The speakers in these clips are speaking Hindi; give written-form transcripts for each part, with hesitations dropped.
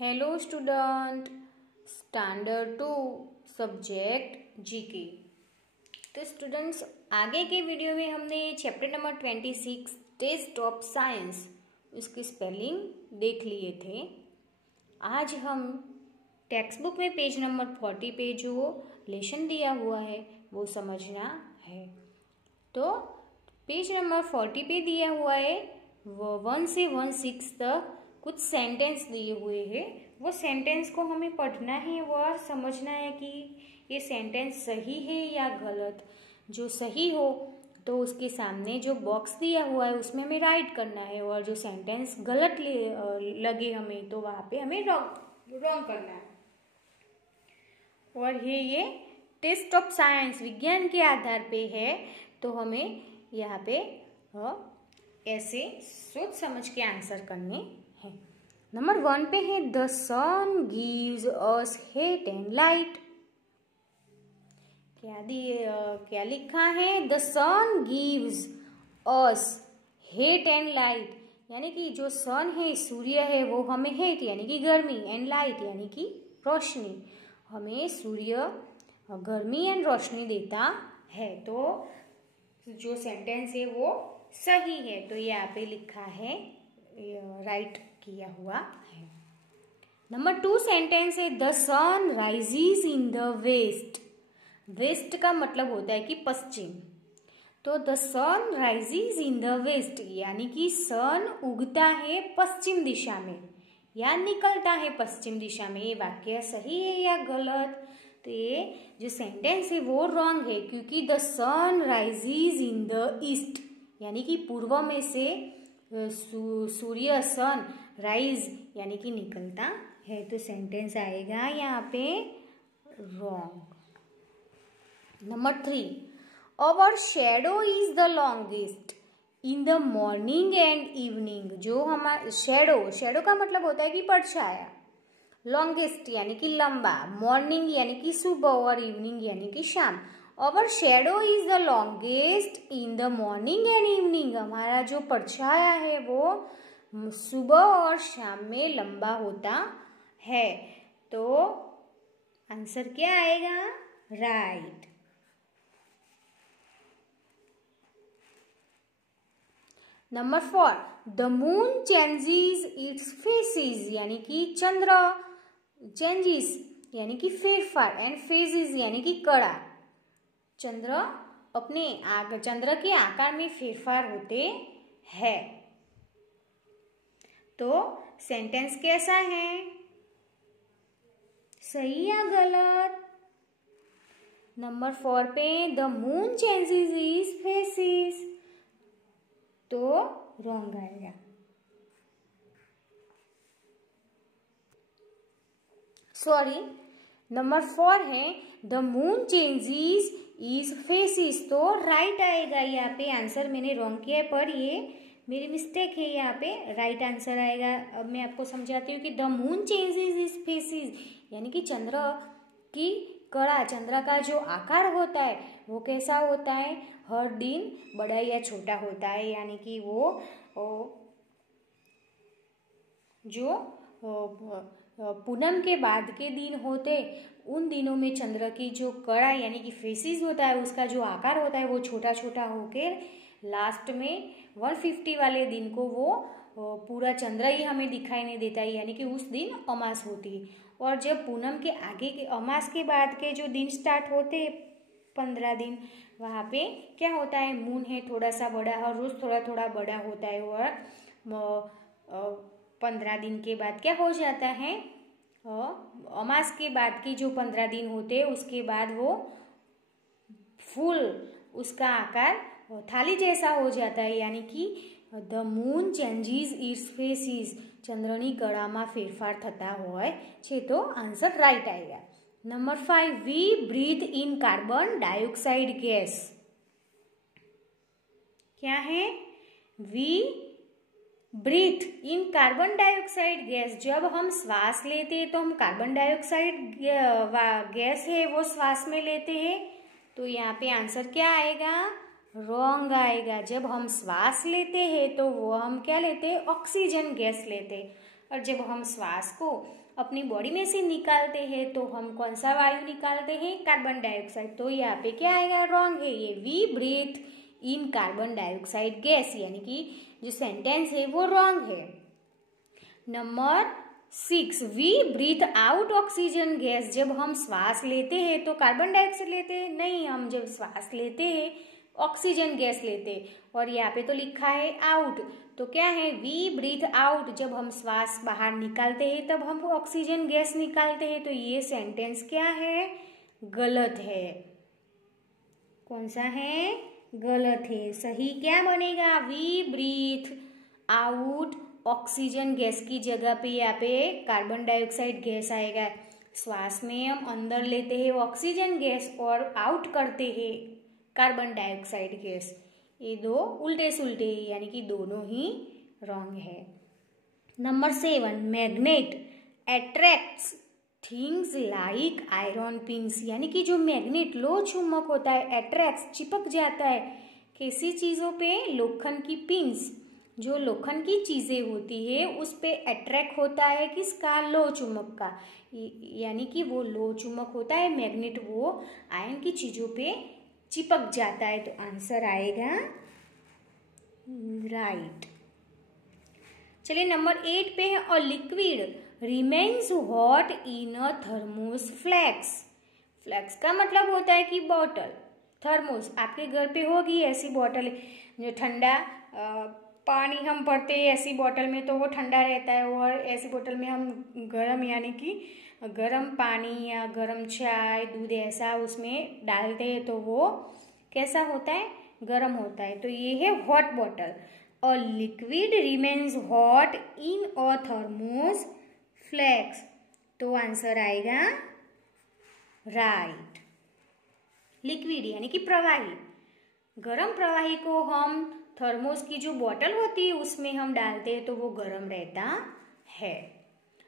Hello student, standard 2 subject GK. तो स्टूडेंट्स, आगे के वीडियो में हमने chapter number 26 test of science उसकी स्पेलिंग देख लिए थे। आज हम टेक्स्ट बुक में पेज नंबर 40 पे जो लेसन दिया हुआ है वो समझना है। तो पेज नंबर 40 पे दिया हुआ है 1 से 16 तक कुछ सेंटेंस दिए हुए हैं। वो सेंटेंस को हमें पढ़ना है और समझना है कि ये सेंटेंस सही है या गलत। जो सही हो तो उसके सामने जो बॉक्स दिया हुआ है उसमें हमें राइट करना है, और जो सेंटेंस गलत लगे हमें तो वहाँ पे हमें रॉन्ग करना है। और ये टेस्ट ऑफ साइंस विज्ञान के आधार पे है, तो हमें यहाँ पे ऐसे सोच समझ के आंसर करने हैं। नंबर 1 पे है the sun gives us heat and light. क्या लिखा है? The sun gives us heat and light, यानी कि जो सन है, सूर्य है, वो हमें हीट यानी कि गर्मी, एंड लाइट यानी कि रोशनी, हमें सूर्य गर्मी एंड रोशनी देता है। तो जो सेंटेंस है वो सही है, तो यहाँ पे लिखा है, राइट किया हुआ है। नंबर 2 सेंटेंस है the sun rises in the west. West का मतलब होता है कि पश्चिम, तो the sun rises in the west यानी कि सन उगता है पश्चिम दिशा में या निकलता है पश्चिम दिशा में। ये वाक्य सही है या गलत? तो ये जो सेंटेंस है वो रॉन्ग है, क्योंकि the sun rises in the east यानी कि पूर्व में से सूर्य सन राइज यानी कि निकलता है, तो सेंटेंस आएगा यहाँ पे wrong. Number 3 our shadow is the longest in the morning and evening. जो हमारा शेडो का मतलब होता है कि परछाया, लॉन्गेस्ट यानी कि लंबा, मॉर्निंग यानी कि सुबह और इवनिंग यानी कि शाम। Our shadow is the longest in the morning and evening. हमारा जो परछाया है वो सुबह और शाम में लंबा होता है, तो आंसर क्या आएगा? Right. Number 4 the moon changes it's faces, यानी कि चंद्र चेंजेस यानी कि फेरफार, एंड फेजेस यानी कि कड़ा। चंद्र के आकार में फेरफार होते हैं। तो सेंटेंस कैसा है? सही या गलत? नंबर 4 पे the moon changes it's faces, तो रॉन्ग आएगा। सॉरी, नंबर 4 है the moon changes is faces, तो राइट आएगा। यहाँ पे आंसर मैंने रॉन्ग किया है, पर ये मेरी मिस्टेक है, यहाँ पे राइट आंसर आएगा। अब मैं आपको समझाती हूँ कि the moon changes is faces यानी कि चंद्र की कड़ा, चंद्र का जो आकार होता है वो कैसा होता है? हर दिन बड़ा या छोटा होता है, यानी कि वो जो पूनम के बाद के दिन होते, उन दिनों में चंद्र की जो कड़ा यानी कि फेसिस होता है, उसका जो आकार होता है वो छोटा छोटा होकर लास्ट में 150 वाले दिन को वो पूरा चंद्र ही हमें दिखाई नहीं देता है, यानी कि उस दिन अमास होती है। और जब पूनम के आगे के अमास के बाद के जो दिन स्टार्ट होते 15 दिन, वहाँ पे क्या होता है? मून है थोड़ा सा बड़ा, हर रोज थोड़ा थोड़ा बड़ा होता है, और 15 दिन के बाद क्या हो जाता है? अमास के बाद की जो 15 दिन होते हैं उसके बाद वो फुल उसका आकार थाली जैसा हो जाता है, यानी कि the moon changes its faces, चंद्રની કળામાં ફેરફાર થતા હોય છે, તો આન્સર રાઈટ આएगा। Number 5 we breathe in carbon dioxide gas. क्या है? We breathe in carbon dioxide gas. जब हम श्वास लेते हैं तो हम कार्बन डाइऑक्साइड गैस है वो श्वास में लेते हैं, तो यहाँ पे आंसर क्या आएगा? रॉन्ग आएगा। जब हम श्वास लेते हैं तो वो हम क्या लेते हैं? ऑक्सीजन गैस लेते हैं, और जब हम श्वास को अपनी बॉडी में से निकालते हैं तो हम कौन सा वायु निकालते हैं? Carbon dioxide. तो यहाँ पे क्या आएगा? रॉन्ग है ये। We breathe in carbon dioxide gas, यानी कि जो सेंटेंस है वो रॉन्ग है। Number 6, we breathe out oxygen gas. जब हम श्वास लेते हैं तो कार्बन डाइऑक्साइड लेते हैं? नहीं, हम जब श्वास लेते हैं ऑक्सीजन गैस लेते हैं। और यहाँ पे तो लिखा है आउट, तो क्या है? We breathe out. जब हम श्वास बाहर निकालते हैं तब हम ऑक्सीजन गैस निकालते हैं। तो ये सेंटेंस क्या है? गलत है। कौन सा है? गलत है। सही क्या बनेगा? We breathe out oxygen gas की जगह पे यहाँ पे कार्बन डाइऑक्साइड गैस आएगा। श्वास में हम अंदर लेते हैं ऑक्सीजन गैस और आउट करते हैं कार्बन डाइऑक्साइड गैस। ये दो उल्टे सुल्टे हैं, यानी कि दोनों ही रॉन्ग है। Number 7, magnet attracts things like iron pins. यानी कि जो मैग्नेट लो चुंबक होता है, अट्रैक्ट्स चिपक जाता है कैसी चीजों पे? लोखंड की पिंस। जो लोखंड की चीजें होती है उस पे अट्रैक्ट होता है किसका? लो चुंबक का। यानी कि वो लो चुंबक होता है मैग्नेट, वो आयरन की चीजों पे चिपक जाता है। तो आंसर आएगा राइट। चलिए नंबर 8 पे है। A liquid remains hot in a thermos flask. Flask का मतलब होता है कि बॉटल। थर्मोस आपके घर पे होगी ऐसी बॉटल, जो ठंडा पानी हम भरते हैं ऐसी बोतल में तो वो ठंडा रहता है, और ऐसी बोतल में हम गर्म यानी कि गर्म पानी या गर्म चाय दूध ऐसा उसमें डालते हैं तो वो कैसा होता है? गर्म होता है। तो ये है hot bottle. A liquid remains hot in a thermos flask. तो आंसर आएगा राइट। लिक्विड यानी कि प्रवाही, गर्म प्रवाही को हम थर्मोस की जो बोतल होती है उसमें हम डालते हैं तो वो गर्म रहता है।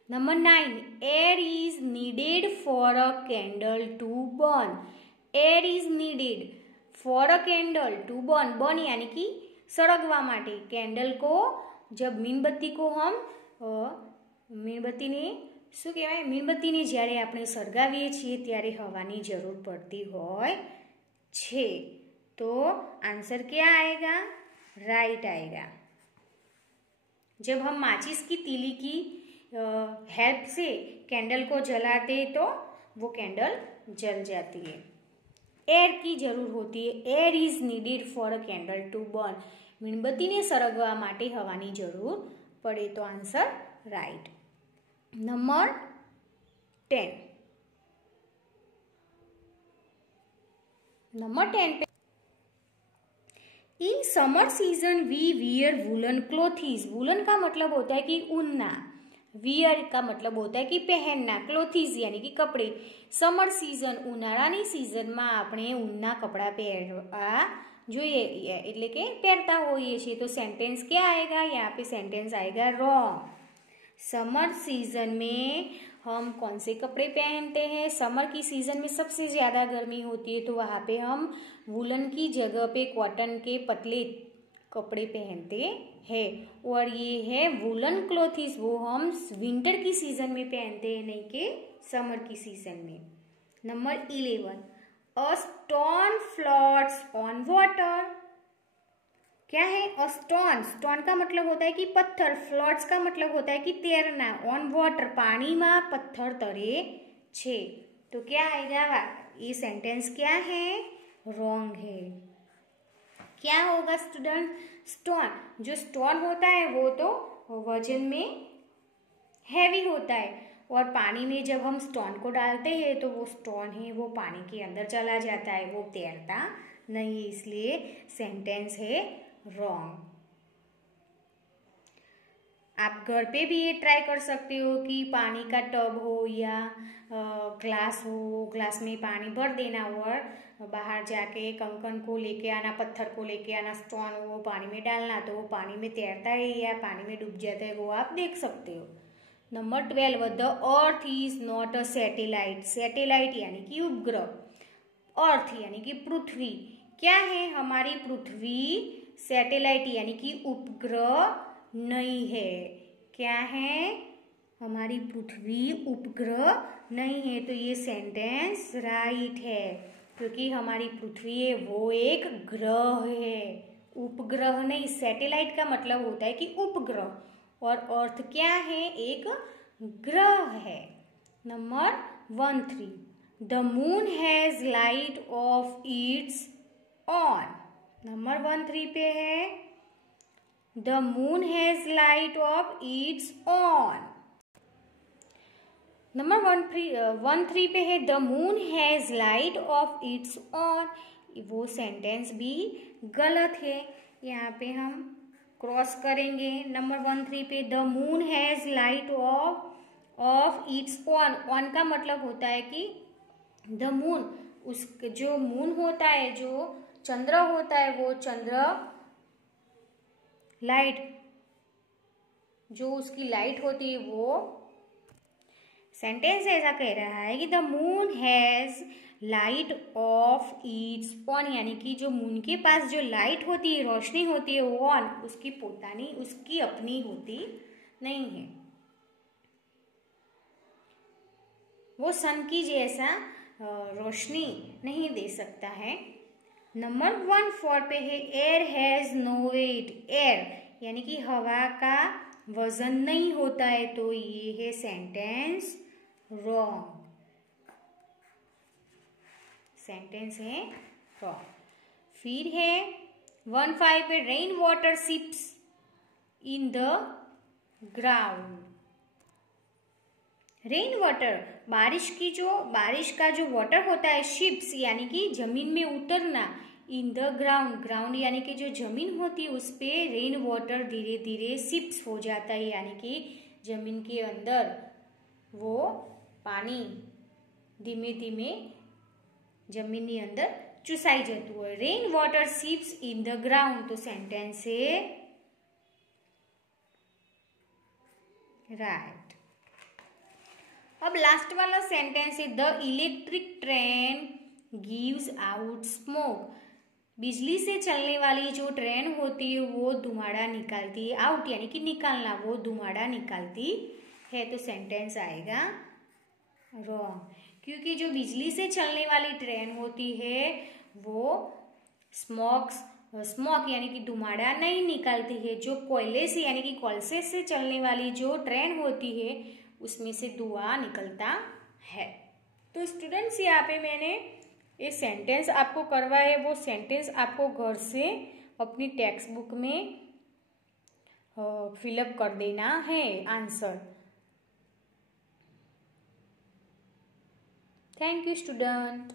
Number 9, air is needed for a candle to burn. Air is needed for a candle to burn. Burn यानी कि सળગવા માટે। कैंडल को जब मीणबत्ती को हम मीणबत्तीने શું કહેવાય? મીણબત્તીને જ્યારે આપણે સળગાવીએ છીએ ત્યારે હવાની જરૂર પડતી હોય છે। तो आंसर क्या आएगा? राइट आएगा। जब हम माचिस की तीली की हेल्प से कैंडल को जलाते तो वो कैंडल जल जाती है। एयर की जरूर होती है। Air is needed for a candle to burn. मीणबत्तीने सળગવા માટે હવાની જરૂર પડે। તો આન્સર રાइट। नंबर 10, नंबर 10 पे in summer season we wear woollen clothes. Woollen का मतलब होता है कि ऊनना, वियर का मतलब होता है कि पहनना, क्लोथीज यानी कि कपड़े। समर सीजन उनाळानी सीजનમાં આપણે ઊનના કપડાં પહેરવા જોઈએ એટલે કે પહેરતા હોઈએ છીએ। तो सेंटेंस क्या आएगा? यहाँ पे सेंटेंस आएगा रॉन्ग। समर सीजन में हम कौन से कपड़े पहनते हैं? समर की सीजन में सबसे ज़्यादा गर्मी होती है तो वहाँ पे हम वुलन की जगह पे कॉटन के पतले कपड़े पहनते हैं। और ये है वुलन क्लोथीज, वो हम विंटर की सीजन में पहनते हैं, नहीं कि समर की सीजन में। Number 11, a stone floats on water. क्या है? अ स्टोन, स्टोन का मतलब होता है कि पत्थर, फ्लोट्स का मतलब होता है कि तैरना, ऑन वाटर पानी में पत्थर तरे छे। तो क्या आएगा? ये सेंटेंस क्या है? रॉन्ग है। क्या होगा स्टूडेंट? स्टोन, जो स्टोन होता है वो तो वजन में हैवी होता है, और पानी में जब हम स्टोन को डालते हैं तो वो स्टोन है वो पानी के अंदर चला जाता है, वो तैरता नहीं, इसलिए सेंटेंस है रॉन्ग। आप घर पे भी ये ट्राई कर सकते हो कि पानी का टब हो या ग्लास हो, ग्लास में पानी भर देना और बाहर जाके कंकन को लेके आना, पत्थर को लेके आना, स्टोन वो पानी में डालना, तो वो पानी में तैरता है या पानी में डूब जाता है, वो आप देख सकते हो। Number 12, the earth is not a satellite. Satellite यानी कि उपग्रह, अर्थ यानी कि पृथ्वी। क्या है? हमारी पृथ्वी सैटेलाइट यानी कि उपग्रह नहीं है। क्या है? हमारी पृथ्वी उपग्रह नहीं है। तो ये सेंटेंस राइट है, क्योंकि हमारी पृथ्वी है वो एक ग्रह है, उपग्रह नहीं। सैटेलाइट का मतलब होता है कि उपग्रह, और अर्थ क्या है, एक ग्रह है। Number 13, the moon has light of its on. Number 13 पे है the moon has light of its on. Number 13 पे है the moon has light of its on. वो सेंटेंस भी गलत है, यहाँ पे हम क्रॉस करेंगे। नंबर 13 पे the moon has light of its on. On का मतलब होता है कि द मून, उस जो मून होता है, जो चंद्र होता है, वो चंद्र लाइट, जो उसकी लाइट होती है वो, सेंटेंस ऐसा कह रहा है कि the moon has light of its on, यानी कि जो मून के पास जो लाइट होती है, रोशनी होती है, वो ऑन, उसकी पोतानी, उसकी अपनी होती नहीं है। वो सन की जैसा रोशनी नहीं दे सकता है। नंबर 14 पे है air has no weight. Air यानी कि हवा का वजन नहीं होता है, तो ये है सेंटेंस रॉन्ग। सेंटेंस है रॉन्ग। फिर है 15 पे rain water seeps in the ground. Rain water, बारिश का जो वाटर होता है, शिप्स यानी कि जमीन में उतरना, इन द ग्राउंड, ग्राउंड यानी कि जो जमीन होती है उस पे रेन वाटर धीरे धीरे शिप्स हो जाता है, यानी कि जमीन के अंदर वो पानी धीमे धीमे जमीनी अंदर चुसाई जाती है। Rain water ships in the ground, तो सेंटेंस है राइट। अब लास्ट वाला सेंटेंस है the electric train gives out smoke. बिजली से चलने वाली जो ट्रेन होती है वो धुआंधा निकालती है, आउट यानी कि निकालना, वो धुआंधा निकालती है, तो सेंटेंस आएगा रॉन्ग। क्योंकि जो बिजली से चलने वाली ट्रेन होती है वो स्मोक यानी कि धुआंधा नहीं निकालती है। जो कोयले से यानी कि कोलसे से चलने वाली जो ट्रेन होती है उसमें से धुआं निकलता है। तो स्टूडेंट्स, यहाँ पे मैंने ये सेंटेंस आपको करवाया है, वो सेंटेंस आपको घर से अपनी टेक्स्ट बुक में फिलअप कर देना है आंसर। Thank you student.